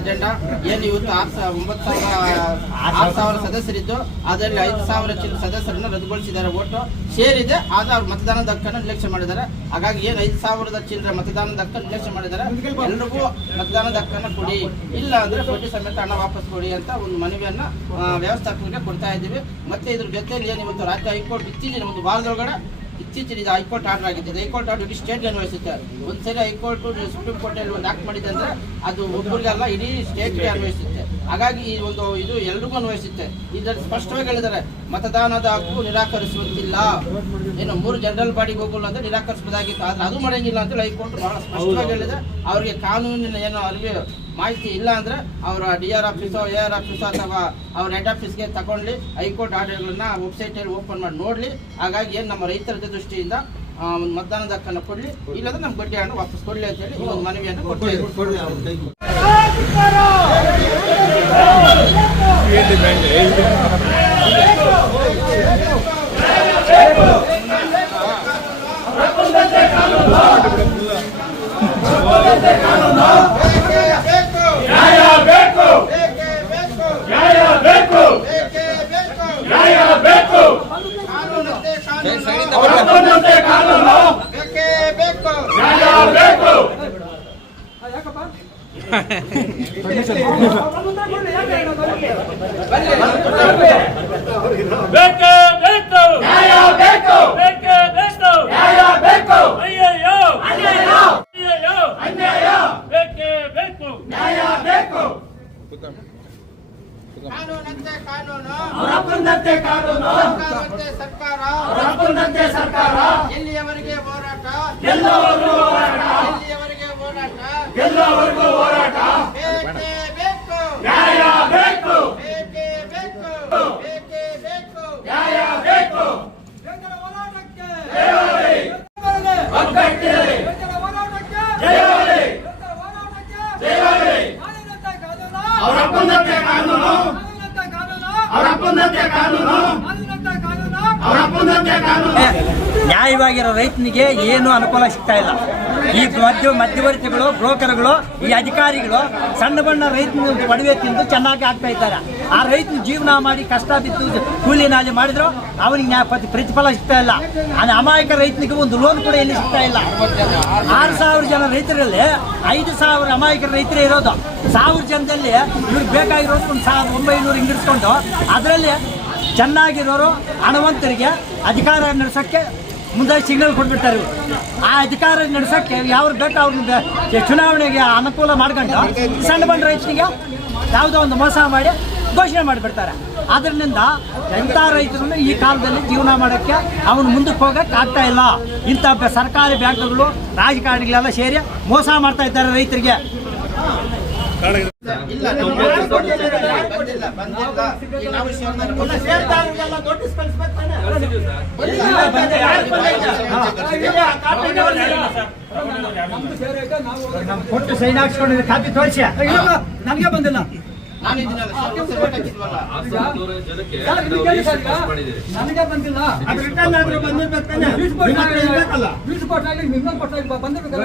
Agenda ಏನು ಇವತ್ತು ಆರು ಸಾವಿರ ಒಂಬತ್ತು ಸಾವಿರ ಆರು ಸಾವಿರ ಸದಸ್ಯರಿದ್ದು, ಅದರಲ್ಲಿ ಐದು ಸಾವಿರ ಚಿನ್ನ ಸದಸ್ಯರನ್ನು ರದ್ದುಗೊಳಿಸಿದ್ದಾರೆ ಒಟ್ಟು ಸೇರಿದೆ ಆದ ಅವ್ರು ಮತದಾನದ ಹಕ್ಕನ್ನು ನಿರ್ಲಕ್ಷ್ಯ ಮಾಡಿದ್ದಾರೆ. ಹಾಗಾಗಿ ಏನು ಐದು ಸಾವಿರದ ಚಿಲ್ಲರೆ ಮತದಾನದ ಹಕ್ಕನ್ನು ನಿರ್ಲಕ್ಷ್ಯ ಮಾಡಿದ್ದಾರೆ, ಎಲ್ರಿಗೂ ಮತದಾನದ ಹಕ್ಕನ್ನು ಕೊಡಿ. ಇಲ್ಲ ಅಂದ್ರೆ ಬಡ್ಡಿ ಸಮೇತ ಹಣ ವಾಪಸ್ ಕೊಡಿ ಅಂತ ಒಂದು ಮನವಿಯನ್ನ ವ್ಯವಸ್ಥಾಪಕರಿಗೆ ಕೊಡ್ತಾ ಇದ್ದೀವಿ. ಮತ್ತೆ ಇದ್ರ ಜೊತೆಯಲ್ಲಿ ಏನು ಇವತ್ತು ರಾಜ್ಯ ಹೈಕೋರ್ಟ್ ಇತ್ತೀಚಿನ ಒಂದು ವಾರದೊಳಗಡೆ ಇತ್ತೀಚಿನ ಇದು ಹೈಕೋರ್ಟ್ ಆರ್ಡರ್ ಆಗಿದೆ ಹೈಕೋರ್ಟ್ ಆರ್ಡರ್ ಇಡೀ ಸ್ಟೇಟ್ಗೆ ಅನ್ವಯಿಸುತ್ತೆ ಒಂದ್ಸರಿ ಹೈಕೋರ್ಟ್ ಸುಪ್ರೀಂ ಕೋರ್ಟಲ್ಲಿ ಒಂದು ಆಕ್ಟ್ ಮಾಡಿದೆ ಅಂದ್ರೆ ಅದು ಒಬ್ಬರಿಗಲ್ಲ ಇಡೀ ಸ್ಟೇಟ್ಗೆ ಅನ್ವಯಿಸುತ್ತೆ. ಹಾಗಾಗಿ ಈ ಒಂದು ಇದು ಎಲ್ರಿಗೂ ಅನ್ವಯಿಸುತ್ತೆ. ಇದರಲ್ಲಿ ಸ್ಪಷ್ಟವಾಗಿ ಹೇಳಿದ್ದಾರೆ, ಮತದಾನದ ಹಕ್ಕು ನಿರಾಕರಿಸುವಂತಿಲ್ಲ. ಏನು ಮೂರು ಜನರಲ್ ಬಾಡಿಗೆ ಹೋಗಲ್ಲ ಅಂತ ನಿರಾಕರಿಸಬಹುದಾಗಿತ್ತು ಆದ್ರೆ ಅದು ಮಾಡಂಗಿಲ್ಲ ಅಂತ ಹೈಕೋರ್ಟ್ ಬಹಳ ಸ್ಪಷ್ಟವಾಗಿ ಹೇಳಿದೆ. ಅವರಿಗೆ ಕಾನೂನಿನ ಏನು ಅರಿವು ಮಾಹಿತಿ ಇಲ್ಲ ಅಂದ್ರೆ ಅವರ ಡಿ ಆರ್ ಆಫೀಸೋ ಎ ಆರ್ ಆಫೀಸೋ ಅಥವಾ ಅವ್ರ ಹೆಡ್ ಆಫೀಸ್ಗೆ ತಗೊಂಡು ಹೈಕೋರ್ಟ್ ಆರ್ಡರ್ಗಳನ್ನ ವೆಬ್ಸೈಟಲ್ಲಿ ಓಪನ್ ಮಾಡಿ ನೋಡಲಿ. ಹಾಗಾಗಿ ಏನು ನಮ್ಮ ರೈತರ ದೃಷ್ಟಿಯಿಂದ ಒಂದು ಮತದಾನದ ಹಕ್ಕನ್ನು ಕೊಡಲಿ. ಇಲ್ಲಾಂದ್ರೆ ನಮ್ಮ ಬಡ್ಡಿ ಹಣ ವಾಪಸ್ ಕೊಡಲಿ ಅಂತ ಹೇಳಿ ಒಂದು ಮನವಿಯನ್ನು ನ್ಯಾಯ ಬೇಕು ನ್ಯಾಯ ಬೇಕು ನ್ಯಾಯ ಬೇಕು ಅವರಪ್ಪನಂತೆ ಕಾನೂನು ನ್ಯಾಯ ಬೇಕು ಬೇಕೇ ಬೇಕು ನ್ಯಾಯ ಬೇಕು ಬೇಕೇ ಬೇಕು ನ್ಯಾಯ ಬೇಕು ಅಯ್ಯಯ್ಯೋ ಅಯ್ಯಯ್ಯೋ ಬೇಕೇ ಬೇಕು ಬೇಕು ಕಾನೂನಂತೆ ಕಾನೂನು. ಅವರಪ್ಪನಂತೆ ಕಾನೂನು. ಸರ್ಕಾರ. ಅವರಪ್ಪನಂತೆ ಸರ್ಕಾರ. ಎಲ್ಲಿಯವರೆಗೆ ಹೋರಾಟ? ಎಲ್ಲವರೆಗೂ ಹೋರಾಟ. ಎಲ್ಲಿಯವರೆಗೆ ಹೋರಾಟ? ಎಲ್ಲವರೆಗೂ ಹೋರಾಟ. ಬೇಕೇ ಬೇಕು. ನ್ಯಾಯ ಬೇಕು ಬೇಕೇ. ಬೇಕು. ಬೇಕೇ ಬೇಕು. ನ್ಯಾಯ ಬೇಕು ರೈತರ ಹೋರಾಟಕ್ಕೆ ಜಯವಾಗಲಿ ಒಗ್ಗಟ್ಟಿರಲಿ ರೈತರ ಹೋರಾಟಕ್ಕೆ ಜಯವಾಗಲಿ ರೈತರ ಹೋರಾಟಕ್ಕೆ ಜಯವಾಗಲಿ ಕಾನೂನಂತೆ ಕಾನೂನು ಅವರಪ್ಪನಂತೆ ಕಾನೂನು ಕಾನೂನಂತೆ ಕಾನೂನು ಅವರಪ್ಪನಂತೆ ಕಾನೂನು ಕಾನೂನಂತೆ ಕಾನೂನು ಅವರಪ್ಪನಂತೆ ಕಾನೂನು ನ್ಯಾಯವಾಗಿರೋ ರೈತನಿಗೆ ಏನು ಅನುಕೂಲ ಸಿಗ್ತಾ ಇಲ್ಲ. ಈ ಮಧ್ಯ ಮಧ್ಯವರ್ತಿಗಳು, ಬ್ರೋಕರ್ಗಳು, ಈ ಅಧಿಕಾರಿಗಳು ಸಣ್ಣ ಬಣ್ಣ ರೈತನ ಪಡವೆ ತಿಂದು ಚೆನ್ನಾಗಿ ಆಗ್ತಾ ಇದ್ದಾರೆ. ಆ ರೈತನ ಜೀವನ ಮಾಡಿ ಕಷ್ಟ ಬಿದ್ದು ಕೂಲಿ ನಾಲಿ ಮಾಡಿದ್ರು ಅವನಿಗೆ ಪ್ರತಿಫಲ ಸಿಗ್ತಾ ಇಲ್ಲ. ಅಮಾಯಕ ರೈತನಿಗೆ ಒಂದು ಲೋನ್ ಕೂಡ ಎಲ್ಲಿ ಸಿಗ್ತಾ ಇಲ್ಲ. ಆರು ಸಾವಿರ ಜನ ರೈತರಲ್ಲಿ ಐದು ಸಾವಿರ ಅಮಾಯಕ ರೈತರೇ ಇರೋದು. ಸಾವಿರ ಜನದಲ್ಲಿ ಇವ್ರಿಗೆ ಬೇಕಾಗಿರೋದು ಒಂದು ಸಾವಿರದ ಒಂಬೈನೂರು ಹಿಂಗಿಡ್ಸ್ಕೊಂಡು ಅದರಲ್ಲಿ ಚೆನ್ನಾಗಿರೋರು ಹಣವಂತರಿಗೆ ಅಧಿಕಾರ ನಡೆಸೋಕ್ಕೆ ಮುಂದೆ ಸಿಗ್ನಲ್ ಕೊಟ್ಬಿಡ್ತಾರೆ ಆ ಅಧಿಕಾರ ನಡೆಸೋಕ್ಕೆ ಯಾವ ಬೇಕು ಅವ್ರಿಂದ ಚುನಾವಣೆಗೆ ಅನುಕೂಲ ಮಾಡ್ಕೊಂಡು ಸಣ್ಣ ಬಂಡ ರೈತರಿಗೆ ಯಾವುದೋ ಒಂದು ಮೋಸ ಮಾಡಿ ಘೋಷಣೆ ಮಾಡಿಬಿಡ್ತಾರೆ. ಅದರಿಂದ ಎಂಥ ರೈತರನ್ನು ಈ ಕಾಲದಲ್ಲಿ ಜೀವನ ಮಾಡೋಕ್ಕೆ ಅವನು ಮುಂದಕ್ಕೆ ಹೋಗಕ್ಕೆ ಆಗ್ತಾ ಇಲ್ಲ. ಇಂಥ ಸರ್ಕಾರಿ ಬ್ಯಾಂಕ್ಗಳು, ರಾಜಕಾರಣಿಗಳೆಲ್ಲ ಸೇರಿ ಮೋಸ ಮಾಡ್ತಾ ಇದ್ದಾರೆ ರೈತರಿಗೆ ಇಲ್ಲ ನಾವು ಬಂದಿಲ್ಲ ಬಂದಿಲ್ಲ ಈಗ ನಾವು ಶಿವಮೊಗ್ಗದಲ್ಲಿ ಕೊಟ್ಟು ಸೈನ್ ಹಾಕ್ಸ್ಕೊಂಡಿದ್ರೆ ಕಾಪಿ ತೋರಿಸಿ ನಮ್ಗೆ ಬಂದಿಲ್ಲ. ನನಗೆ ಬಂದಿಲ್ಲ. ಅದು ರಿಟರ್ನ್ ಆದ್ರೆ ಬಂದಿರ್ಬೇಕು ತಾನೆ?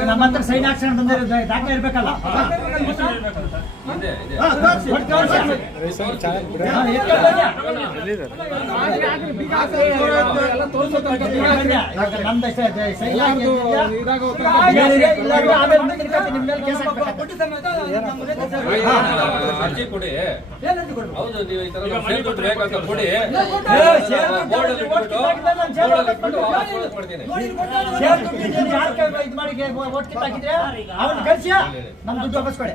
ನಿಮ್ಮ ಹತ್ರ ಸೈನ್ ಆಕ್ಷನ್ ಬಂದಿರೋ ದಾಖಲೆ ಇರ್ಬೇಕಲ್ಲ. ನಮ್ದು ಆಮೇಲೆ ಕೇಸ್ ಹಾಕ್ಬೇಕಾಗ್ತದೆ. ಕೊಡಿ? ಹೌದು ನೀವು ಈ ತರ ದುಡ್ಡು ಬೇಕಂತ ಕೊಡಿ. ಏ, ಶೇರ್ ಬೋರ್ಡ್ ಅಲ್ಲಿ ಒಟ್ಟು ಇಟ್ಬಿಟ್ಟು ನಾನು ಶೇರ್ ಬೋರ್ಡ್ ಅಲ್ಲಿ ಇಟ್ಬಿಟ್ಟು ವಾಪಸ್ ಮಾಡ್ತೀನಿ ಶೇರ್ ದುಡ್ಡು ಯಾರ್ ಕೈ ಇದು ಮಾಡಿ ಒಟ್ಟು ಕಿತ್ತು ಹಾಕಿದ್ರೆ ಅವ್ನು ಕಳ್ಸಿ ನಮ್ಮ ದುಡ್ಡು ವಾಪಸ್ ಕೊಡಿ.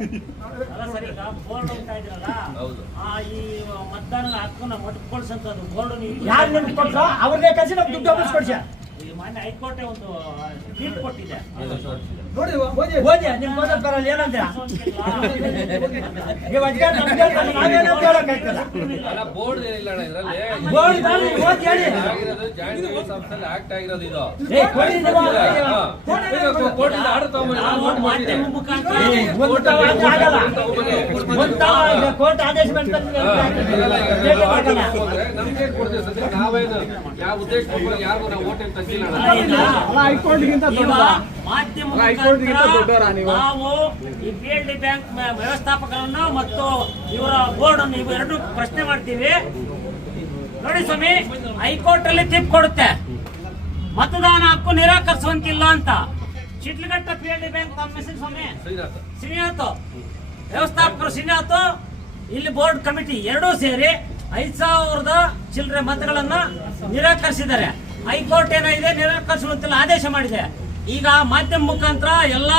ಅಲ್ಲ ಸರ್ ಈಗ ಬೋರ್ಡ್ ಅಂತ ಇದ್ರಲ್ಲ ಹೌದು. ಆ ಈ ಮತದಾನದ ಹಕ್ಕನ್ನ ಮೊಟಕುಗೊಳಿಸಂತದ್ದು ಬೋರ್ಡ್ ನೀವು ಯಾರು ನಿಮ್ಗೆ ಕೊಟ್ರೋ? ಅವ್ರನ್ನೇ ಕಳ್ಸಿ ನಮ್ಮ ದುಡ್ಡು ವಾಪಸ್ ಕೊಡ್ಸಿ. ಈ ಮಾನ್ಯ ಹೈಕೋರ್ಟ್ ಒಂದು ತೀರ್ಪು ಕೊಟ್ಟಿದೆ. ನೋಡಿ ಓದಿ. ಓದಿ ನಿಮ್ಗೆ ಓದೋದ್ ಬರಲ್ಲ ಏನಂದ್ರೆ ನೀವು ಅಧಿಕಾರ ನಮ್ಗೆ ಹೇಳ್ತಾರೆ, ನಾವೇನೋ ಕೇಳಕ್ಕಾಗ್ತದ ಅಲ್ಲ ಬೋರ್ಡ್ ಏನಿಲ್ಲ ಅಣ್ಣ ಇದ್ರಲ್ಲಿ ಬೋರ್ಡ್ ದಾರಿ ಓದಿ ಹೇಳಿ. ಆಗಿರೋದು ಜಾಯಿಂಟ್ ಆಫೀಸಲ್ಲಿ ಆಕ್ಟ್ ಆಗಿರೋದು ಇದು. ಏ, ಕೊಡಿ ನೀವು. ಹಾ. ಈಗ ಕೋರ್ಟಿಂದ ಆರ್ಡರ್ ನಾನು ನೋಟ್ ಮಾಡ್ತೀನಿ ಒಂದು ಆಗಲ್ಲ. ಕೋರ್ಟ್ ಆದೇಶ ನಮ್ಗೆ ಕೊಡ್ತೀವಿ ಸದ್ಯಕ್ಕೆ? ನಾವೇನು ಯಾವ ಉದ್ದೇಶ ಯಾರಿಗೂ ನಾವು ಓಟ್ ಏನು ತಂದಿಲ್ಲ ಅಣ್ಣ. ಮಾಧ್ಯಮ ನಾವು? ಈ ಪಿ ಎಲ್ ಡಿ ಬ್ಯಾಂಕ್ ವ್ಯವಸ್ಥಾಪಕರನ್ನು ಮತ್ತು ಇವರ ಬೋರ್ಡ್ ಅನ್ನು ಇವು ಎರಡು ಪ್ರಶ್ನೆ ಮಾಡ್ತೀವಿ. ನೋಡಿ ಸ್ವಾಮಿ ಹೈಕೋರ್ಟ್ ಅಲ್ಲಿ ತೀರ್ಪು ಕೊಡುತ್ತೆ. ಮತದಾನ ಹಕ್ಕು ನಿರಾಕರಿಸುವಂತಿಲ್ಲ ಅಂತ. Shidlaghatta P L D bank ತಮ್ಮ ಹೆಸರು ಸ್ವಾಮಿ? ಶ್ರೀನಾಥ್. ವ್ಯವಸ್ಥಾಪಕರು ಶ್ರೀನಾಥ್. ಇಲ್ಲಿ ಬೋರ್ಡ್ ಕಮಿಟಿ ಎರಡೂ ಸೇರಿ ಐದ್ ಸಾವಿರದ ಚಿಲ್ಲರೆ ಮತಗಳನ್ನ ನಿರಾಕರಿಸಿದ್ದಾರೆ. ಹೈಕೋರ್ಟ್ ಏನಾಗಿದೆ? ನಿರಾಕರಿಸುವಂತಿಲ್ಲ. ಆದೇಶ ಮಾಡಿದೆ. ಈಗ ಮಾಧ್ಯಮ ಮುಖಾಂತರ ಎಲ್ಲ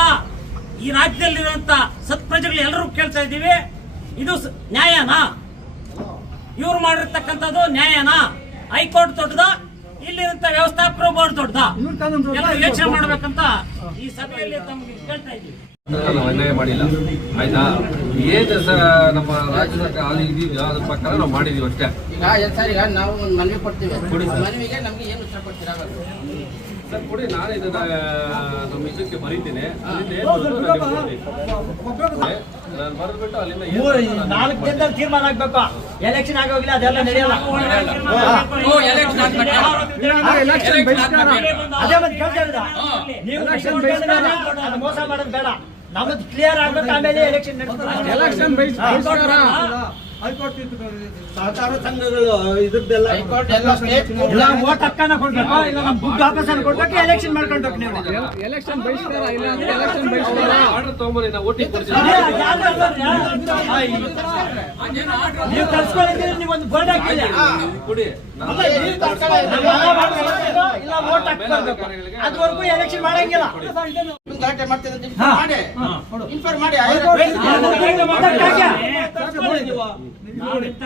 ಈ ರಾಜ್ಯದಲ್ಲಿರುವಂತ ಸತ್ಪ್ರಜೆಗಳು ಎಲ್ಲರೂ ಕೇಳ್ತಾ ಇದ್ದೀವಿ ಇದು ಸ- ನ್ಯಾಯನಾ? ಇವ್ರು ಮಾಡಿರ್ತಕ್ಕಂಥದ್ದು ನ್ಯಾಯನಾ? ಹೈಕೋರ್ಟ್ ದೊಡ್ಡದ? ಇಲ್ಲಿರುವಂತ ವ್ಯವಸ್ಥಾಪಕರು ಬೋರ್ಡ್ ದೊಡ್ಡದ? ಎಲ್ಲ ಯೋಚನೆ ಮಾಡ್ಬೇಕಂತ ಈ ಸಭೆಯಲ್ಲಿ ತಮ್ಗೆ ಕೇಳ್ತಾ ಇದ್ದೀವಿ. ನಾವು ಅನ್ಯಾಯ ಮಾಡಿಲ್ಲ. ಆಯ್ತಾ? ಏನು ಸರ್ ನಮ್ಮ ರಾಜ್ಯ ಸರ್ಕಾರ ಅದು ಇದೆಯೋ ಅದ್ರ ಪ್ರಕಾರ ನಾವು ಮಾಡಿದೀವಿ ಅಷ್ಟೇ. ಈಗ ಸರ್ ಈಗ ನಾವು ಒಂದು ಮನವಿ ಕೊಡ್ತೀವಿ. ಮನವಿಗೆ ನಮ್ಗೆ ಏನು ಉತ್ತರ ಕೊಡ್ತೀರಾ? ಸರ್ ಕೊಡಿ ನಾನು ಇದನ್ನ ನಮ್ಮ ಇದಕ್ಕೆ ಬರೀತೀನಿ. ನಾನು ಬರೆದ್ಬಿಟ್ಟು ಅಲ್ಲಿಂದ ನಾಲ್ಕು ದಿನದಲ್ಲಿ ತೀರ್ಮಾನ ಆಗ್ಬೇಕು. ಎಲೆಕ್ಷನ್ ಆಗೋಗಿಲ್ಲ ಅದೆಲ್ಲ ನಡೆಯಲ್ಲ. ಅದೇ ಮತ್ತೆ ಕೇಳ್ತಾ ನೀವು ಅದು ಮೋಸ ಮಾಡೋದು ಬೇಡ. ನಮ್ಮದು ಕ್ಲಿಯರ್ ಆಗ್ಬೇಕು ಆಮೇಲೆ ಎಲೆಕ್ಷನ್ ಎಲೆಕ್ಷನ್ ಹೈಕೋರ್ಟ್ ಸಹಕಾರ ಸಂಘಗಳು ಇದ್ರದ್ದೆಲ್ಲ ಎಲ್ಲ ಸ್ಟೇಟ್ ಇಲ್ಲ ಓಟ್ ಹಕ್ಕನ್ನ ಕೊಡ್ಬೇಕು? ಇಲ್ಲ ನಮ್ಮ ದುಡ್ಡು ವಾಪಸ್ ಕೊಡ್ಬೇಕು? ಎಲೆಕ್ಷನ್ ಮಾಡ್ಕೊಳ್ಬೇಕು ನೀವು? ಎಲೆಕ್ಷನ್ ಇಲ್ಲ ಎಲೆಕ್ಷನ್ ಆರ್ಡರ್ ತಗೊಂಬರಿ ನಾವು? ನೀವು ಕಳ್ಸ್ಕೊಂಡಿದ್ದೀರಿ ನೀವು ಒಂದು ಬೋರ್ಡ್ ಹಾಕಿಲ್ಲ ಕೊಡಿ. ಇಲ್ಲ ಅದುವರೆಗೂ ಎಲೆಕ್ಷನ್ ಮಾಡಂಗಿಲ್ಲ. ಗಲಾಟೆ ಮಾಡ್ತಿದ್ರೆ ಅಂತ ಹಾ. ಮಾಡಿ. ಇನ್ಫಾರ್ಮ್ ಮಾಡಿ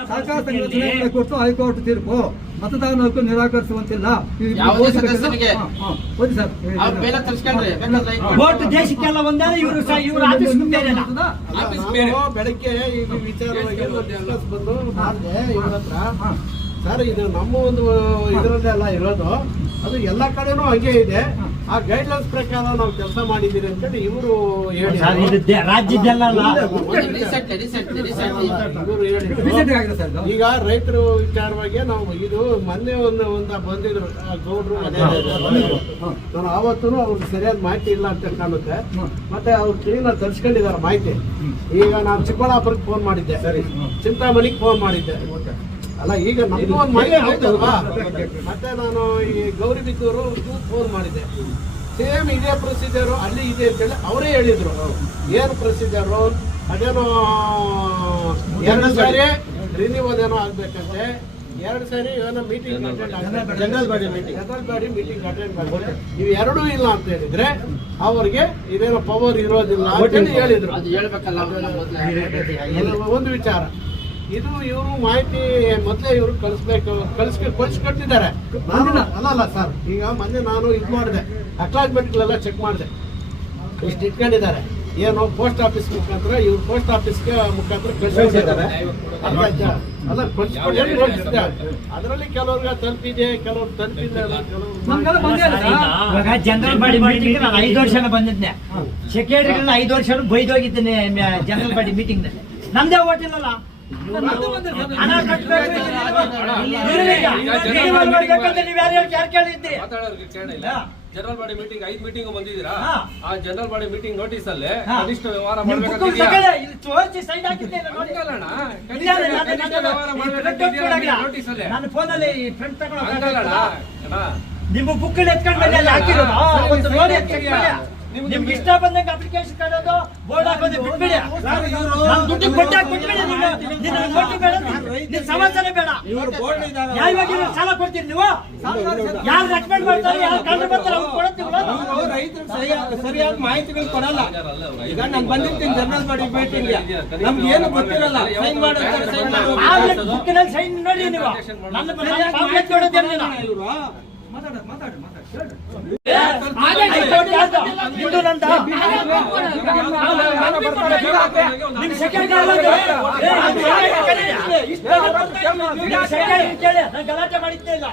ಸಹಕಾರ ಸಂಘಟನೆ ಕೊಟ್ಟು ಹೈಕೋರ್ಟ್ ತೀರ್ಪು ಮತದಾನ ಹಕ್ಕು ನಿರಾಕರಿಸುವಂತಿಲ್ಲ. ದೇಶಕ್ಕೆಲ್ಲ ಒಂದೇ ಇವರು ಇವ್ರ ಆಫೀಸ್ ಬೆಳಗ್ಗೆ ವಿಚಾರವಾಗಿ ಬಂದು ಮಾಡಿದೆ ಇವ್ರ ಹತ್ರ. ಸರ್ ಇದು ನಮ್ಮ ಒಂದು ಇದರಲ್ಲೇ ಅಲ್ಲ ಇರೋದು. ಅದು ಎಲ್ಲ ಕಡೆನೂ ಹಾಗೆ ಇದೆ. ಆ ಗೈಡ್ಲೈನ್ಸ್ ಪ್ರಕಾರ ನಾವು ಕೆಲಸ ಮಾಡಿದ್ದೀರಿ ಅಂತೇಳಿ ಇವರು ಈಗ ರೈತರು ವಿಚಾರವಾಗಿ ನಾವು ಇದು ಮೊನ್ನೆ ಒಂದು ಒಂದು ಬಂದಿದ್ರು ಗೌಡ್ರು. ನಾನು ಆವತ್ತೂ ಅವ್ರಿಗೆ ಸರಿಯಾದ ಮಾಹಿತಿ ಇಲ್ಲ ಅಂತ ಕಾಣುತ್ತೆ. ಮತ್ತೆ ಅವ್ರು ಕ್ಲೀನ್ ತರಿಸ್ಕೊಂಡಿದ್ದಾರೆ ಮಾಹಿತಿ. ಈಗ ನಾನು ಚಿಕ್ಕಬಳ್ಳಾಪುರಕ್ಕೆ ಫೋನ್ ಮಾಡಿದ್ದೆ. ಸರಿ. ಚಿಂತಾಮಣಿಗೆ ಫೋನ್ ಮಾಡಿದ್ದೆ. ಅಲ್ಲ ಈಗ ನಮಗೂ ಒಂದು ಮಹಿಳೆ ಆಯ್ತಲ್ವಾ ಮತ್ತೆ ನಾನು ಈ ಗೌರಿಬಿದ್ದೂರು ಫೋನ್ ಮಾಡಿದ್ದೆ ಸೇಮ್ ಇದೇ ಪ್ರೊಸೀಜರು ಅಲ್ಲಿ ಇದೆ ಅಂತೇಳಿ ಅವರೇ ಹೇಳಿದ್ರು. ಏನು ಪ್ರೊಸೀಜರು ಅದೇನೋ ಎರಡು ಸಾರಿ ರಿನ್ಯೂ ಅದೇನೋ ಆಗ್ಬೇಕಂತೆ. ಎರಡು ಸಾರಿ ಏನೋ meeting general body meeting general body meeting attend ಮಾಡ್ಬೇಕು ಇವು ಎರಡೂ ಇಲ್ಲ ಅಂತ ಹೇಳಿದ್ರೆ ಅವ್ರಿಗೆ ಇದೇನೋ ಪವರ್ ಇರೋದಿಲ್ಲ ಅಂತ ಹೇಳಿದ್ರು. ಅದು ಹೇಳ್ಬೇಕಲ್ಲ ಒಂದು ವಿಚಾರ. ಇದು ಇವರು ಮಾಹಿತಿ ಮೊದಲೇ ಇವರು ಕಳಿಸ್ಬೇಕು ಕಳಿಸ್ ಕಳಿಸ್ಕೊಟ್ಟಿದ್ದಾರೆ ನಾನು ಅಲ್ಲ ಅಲ್ಲ ಸರ್ ಈಗ ಮೊನ್ನೆ ನಾನು ಇದು ಮಾಡಿದೆ. ಅಕ್ಲಾಜ್ಮೆಂಟ್ಗಳೆಲ್ಲ ಚೆಕ್ ಮಾಡಿದೆ. ಇಷ್ಟು ಇಟ್ಕೊಂಡಿದ್ದಾರೆ. ಏನು ಪೋಸ್ಟ್ ಆಫೀಸ್ ಮುಖಾಂತರ ಇವ್ರು ಪೋಸ್ಟ್ ಆಫೀಸ್ಗೆ ಮುಖಾಂತರ ಕಳಿಸಿದ್ದಾರೆ ಅಲ್ಲ ಅದರಲ್ಲಿ ಕೆಲವ್ರಿಗೆ ತಲುಪಿದೆ ಕೆಲವ್ರು ತಲುಪಿದೆ. ಇವಾಗ ಜನರಲ್ ಬಾಡಿ ಮೀಟಿಂಗ್ ನಾನು ಐದು ವರ್ಷ ಬಂದಿದ್ದೆ ಸೆಕ್ರೆಟರಿಗಳನ್ನ ಐದು ವರ್ಷ ಬೈದೋಗಿದ್ದೇನೆ ಜನರಲ್ ಬಾಡಿ ಮೀಟಿಂಗ್ನಲ್ಲಿ. ನಮ್ದೇ ಹೋಟೆಲ್ ಇಲ್ಲಲ್ಲ ಹಣ ಕಟ್ಟಬೇಕು ಇರ್ಲಿಲ್ಲ. minimum ಮಾಡ್ಬೇಕಂತ ನೀವು ಯಾರು ಯಾರು ಕೇಳಿದ್ರಿ ಮಾತಾಡೋರಿಗೆ ಕೇಳಿಲ್ಲ ಜನರಲ್ ಬಾಡಿ ಮೀಟಿಂಗ್ ಐದು ಮೀಟಿಂಗ್ ಬಂದಿದ್ದೀರಾ ಆ ಜನರಲ್ ಬಾಡಿ ಮೀಟಿಂಗ್ ನೋಟಿಸ್ ಅಲ್ಲಿ. ಕನಿಷ್ಠ ವ್ಯವಹಾರ. ನೋಟಿಸ್ ಅಲ್ಲಿ ಫೋನಲ್ಲಿ ನಿಮ್ಮ ಬುಕ್ ಎತ್ಕೊಂಡು ಹಾಕಿರೋದು ನಿಮ್ಗೆ- ಇಷ್ಟ ಬಂದಂಗೆ ಅಪ್ಲಿಕೇಶನ್ ಕೊಡೋದು ಬೋರ್ಡ್ ಹಾಕೋದು ಬಿಟ್ಬಿಡಿ. ದುಡ್ಡು ಕೊಟ್ಟಾಗ ಬಿಟ್ಬಿಡಿ ನಿನ್ನ ಕೊಟ್ಟು ಬೇಡ ನಿನ್ನ ಸಮಾಚಾರ ಬೇಡ. ಯಾವಾಗ ಸಾಲ ಕೊಡ್ತೀರಿ ನೀವು? ಯಾರು ರೆಕಮೆಂಡ್ ಮಾಡ್ತಾರೆ? ಯಾರು ಕಂಡು ಬರ್ತಾರೆ? ಅವ್ರು ಕೊಡ್ತೀವಿ ರೈತರು ಸರಿಯಾದ ಸರಿಯಾದ ಮಾಹಿತಿಗಳು ಕೊಡಲ್ಲ. ಈಗ ನಾನು ಬಂದಿರ್ತೀನಿ ಜನರಲ್ ಬಾಡಿ ಮೀಟಿಂಗ್ ನಮ್ಗೆ ಏನು ಗೊತ್ತಿರಲ್ಲ. ಸೈನ್ ಮಾಡೋದು ಸೈನ್ ಮಾಡಿ. ಬುಕ್ಕಿನಲ್ಲಿ ಸೈನ್ ನೋಡಿ ನೀವು. ನನ್ನ ಪಾಂಪ್ಲೆಟ್ ನೋಡೋದೇನಿಲ್ಲ ಗಲಾಟೆ ಮಾಡಿದ್ದೇ ಇಲ್ಲ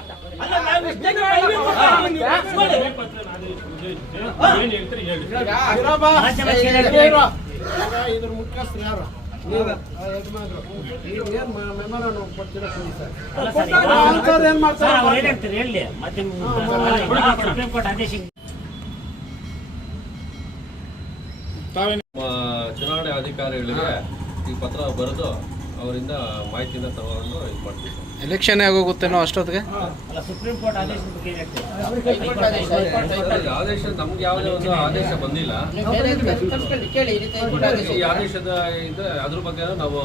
ಇದ್ರ ಮುಖ್ಯಸ್ಥರು ಯಾರು? ಚುನಾವಣೆ ಅಧಿಕಾರಿಗಳಿಗೆ ಈ ಪತ್ರ ಬರೆದು ಅವರಿಂದ ಮಾಹಿತಿನ ತಗೊಂಡು ಇದು ಮಾಡ್ತೀವಿ. ಎಲೆಕ್ಷನ್ ಆಗೋಗುತ್ತೇನೋ ಅಷ್ಟೊತ್ತಿಗೆ? ಆದೇಶ ನಮ್ಗೆ ಯಾವುದೇ ಒಂದು ಆದೇಶ ಬಂದಿಲ್ಲ. ಈ. ಆದೇಶದ ಇದೆ ಅದ್ರ ಬಗ್ಗೆ ನಾವು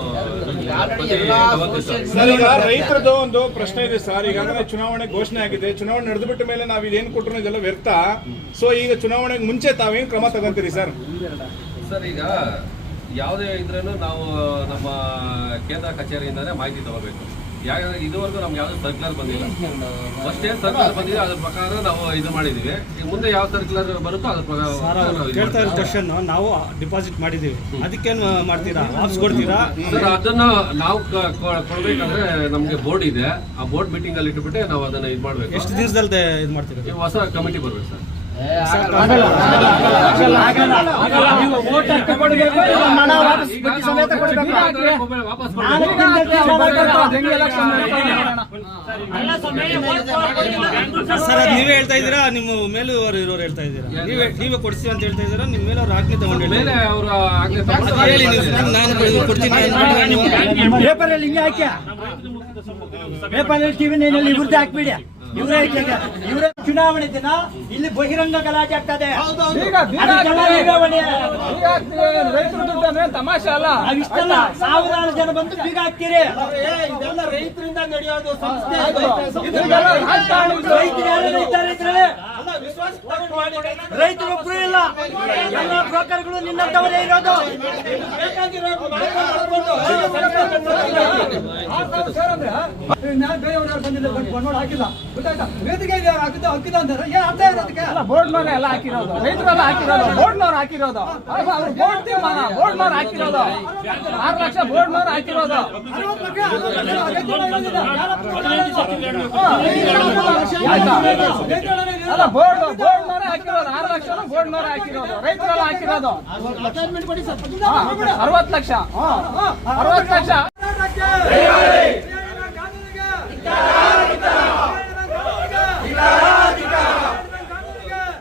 ಸರ್. ಸರ್ ಈಗ ರೈತರದ್ದು ಒಂದು ಪ್ರಶ್ನೆ ಇದೆ ಸರ್. ಈಗಾಗಲೇ ಚುನಾವಣೆ ಘೋಷಣೆ ಆಗಿದೆ. ಚುನಾವಣೆ ನಡೆದು ಬಿಟ್ಟ ಮೇಲೆ ನಾವು ಇದೇನು ಕೊಟ್ಟರು ಇದೆಲ್ಲ ವ್ಯರ್ಥ. ಸೊ ಈಗ ಚುನಾವಣೆಗೆ ಮುಂಚೆ ತಾವೇನು ಕ್ರಮ ತಗೊಂತೀರಿ ಸರ್? ಸರ್ ಈಗ ಯಾವುದೇ ಇದ್ರೂ ನಾವು ನಮ್ಮ ಕೇಂದ್ರ ಕಚೇರಿಯಿಂದಲೇ ಮಾಹಿತಿ ತಗೋಬೇಕು. ಯಾಕಂದ್ರೆ ಇದುವರೆಗೂ ನಮ್ಗೆ ಯಾವುದೇ ಸರ್ಕ್ಯುಲರ್ ಬಂದಿಲ್ಲ. ಅಷ್ಟೇ ಸರ್ಕ್ಯುಲರ್ ಬಂದಿದೆ ಅದ್ರ ಪ್ರಕಾರ ನಾವು ಇದು ಮಾಡಿದೀವಿ ಮುಂದೆ ಯಾವ ಸರ್ಕ್ಯುಲರ್ ಬರುತ್ತೋ ಅದ್ರ ಪ್ರಕಾರ ಕೇಳ್ತಾ ಇರೋ. ಕ್ವಶನ್ ನಾವು ಡಿಪಾಸಿಟ್ ಮಾಡಿದೀವಿ ಅದಕ್ಕೇನು ಮಾಡ್ತೀರಾ? ವಾಪಸ್ ಕೊಡ್ತೀರಾ? ಸರ್ ಅದನ್ನ ನಾವು ಕೊಡ್ಬೇಕಂದ್ರೆ ನಮ್ಗೆ ಬೋರ್ಡ್ ಇದೆ. ಆ ಬೋರ್ಡ್ ಮೀಟಿಂಗ್ ಅಲ್ಲಿ ಇಟ್ಬಿಟ್ಟೆ ನಾವು ಅದನ್ನ ಇದು ಮಾಡ್ಬೇಕು. ಎಷ್ಟು ದಿವಸದಲ್ಲಿ ಇದು ಮಾಡ್ತೀರಾ? ಹೊಸ ಕಮಿಟಿ ಬರ್ಬೇಕು ಸರ್. ಸರ್ ನೀವೇ ಹೇಳ್ತಾ ಇದ್ದೀರಾ? ನಿಮ್ಮ ಮೇಲೂ ಇರೋರು ಹೇಳ್ತಾ ಇದ್ದೀರಾ? ನೀವೇ ನೀವೇ ಕೊಡ್ಸಿ ಅಂತ ಹೇಳ್ತಾ ಇದ್ದೀರಾ? ನಿಮ್ಮ ಮೇಲೆ ಅವ್ರ ಆಜ್ಞೆ ತಗೊಂಡು ನಾನು- ಕೊಡ್ತೀನಿ ಪೇಪರ್ ಅಲ್ಲಿ ಹಿಂಗೆ ಹಾಕ್ಯ? ಪೇಪರ್ ಅಲ್ಲಿ ಟಿವಿ ನೈನಲ್ಲಿ ಇವ್ರದ್ದು ಹಾಕ್ಬಿಡಿ ಇವರೇ ಇವರೇ ಚುನಾವಣೆ ದಿನ ಇಲ್ಲಿ ಬಹಿರಂಗ ಗಲಾಟೆ ಆಗ್ತದೆ. ತಮಾಷೆ ಅಲ್ಲ? ನಾವಿಷ್ಟಲ್ಲ ಸಾವಿರಾರು ಜನ ಬಂದು ಬೀಗ ಹಾಕ್ತೀರಿ. ಇದೆಲ್ಲ ರೈತರಿಂದ ನಡೆಯೋದು ಸಂಸ್ಥೆ ರೈತರು ಯಾರು ಇದ್ದಾರೆ? ಇಲ್ಲ ಎಲ್ಲ ಬ್ರೋಕರ್ಗಳು ನಿನ್ನಂತವರೇ ಇರೋದು. ಹಾಕಿಲ್ಲ ಗೊತ್ತಾಯ್ತಾ ವೇದಿಕೆ ಯಾರು ಹಾಕಿದ್ದು ಹಾಕಿಲ್ಲ ಅಂದ್ರೆ ಏನ್ ಅರ್ಥ ಬೋರ್ಡ್ ಮೇಲೆ ಎಲ್ಲ ಹಾಕಿರೋದು. ರೈತರೆಲ್ಲ ಹಾಕಿರೋದು. ಬೋರ್ಡ್ ನವ್ರು ಹಾಕಿರೋದು ಬೋರ್ಡ್ ತೀರ್ಮಾನ. ಬೋರ್ಡ್ ನವ್ರು ಹಾಕಿರೋದು. ಆರು ಲಕ್ಷ ಬೋರ್ಡ್ ಮಾರ್ ಹಾಕಿರೋದು ಆಯ್ತಾ? ಅಲ್ಲ ಬೋರ್ಡ್ ಬೋರ್ಡ್ ನವ್ರೆ ಹಾಕಿರೋದು. ಆರು ಲಕ್ಷ ಬೋರ್ಡ್ ನವ್ರೆ ಹಾಕಿರೋದು. ರೈತರೆಲ್ಲ ಹಾಕಿರೋದು. ಅರವತ್ತು ಲಕ್ಷ ಅರವತ್ತು ಲಕ್ಷ.